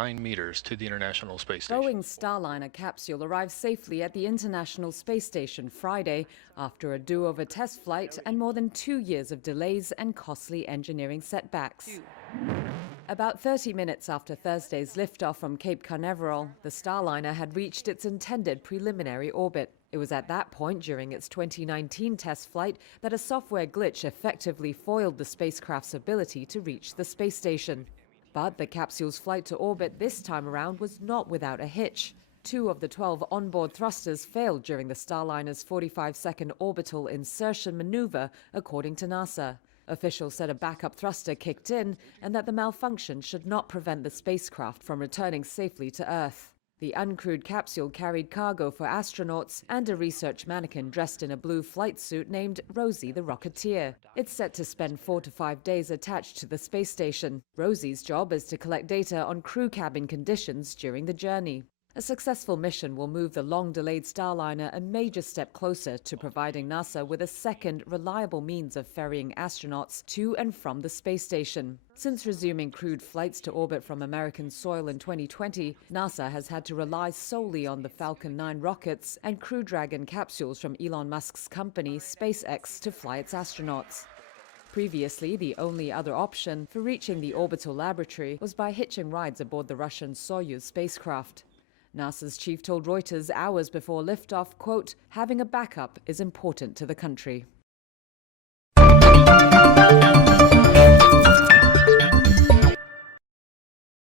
9 meters to the International Space Station. Boeing Starliner capsule arrived safely at the International Space Station Friday after a do-over test flight and more than 2 years of delays and costly engineering setbacks. About 30 minutes after Thursday's liftoff from Cape Canaveral, the Starliner had reached its intended preliminary orbit. It was at that point during its 2019 test flight that a software glitch effectively foiled the spacecraft's ability to reach the space station. But the capsule's flight to orbit this time around was not without a hitch. 2 of the 12 onboard thrusters failed during the Starliner's 45-second orbital insertion maneuver, according to NASA. Officials said a backup thruster kicked in and that the malfunction should not prevent the spacecraft from returning safely to Earth. The uncrewed capsule carried cargo for astronauts and a research mannequin dressed in a blue flight suit named Rosie the Rocketeer. It's set to spend 4 to 5 days attached to the space station. Rosie's job is to collect data on crew cabin conditions during the journey. A successful mission will move the long-delayed Starliner a major step closer to providing NASA with a second, reliable means of ferrying astronauts to and from the space station. Since resuming crewed flights to orbit from American soil in 2020, NASA has had to rely solely on the Falcon 9 rockets and Crew Dragon capsules from Elon Musk's company SpaceX to fly its astronauts. Previously, the only other option for reaching the orbital laboratory was by hitching rides aboard the Russian Soyuz spacecraft. NASA's chief told Reuters hours before liftoff, quote, "Having a backup is important to the country."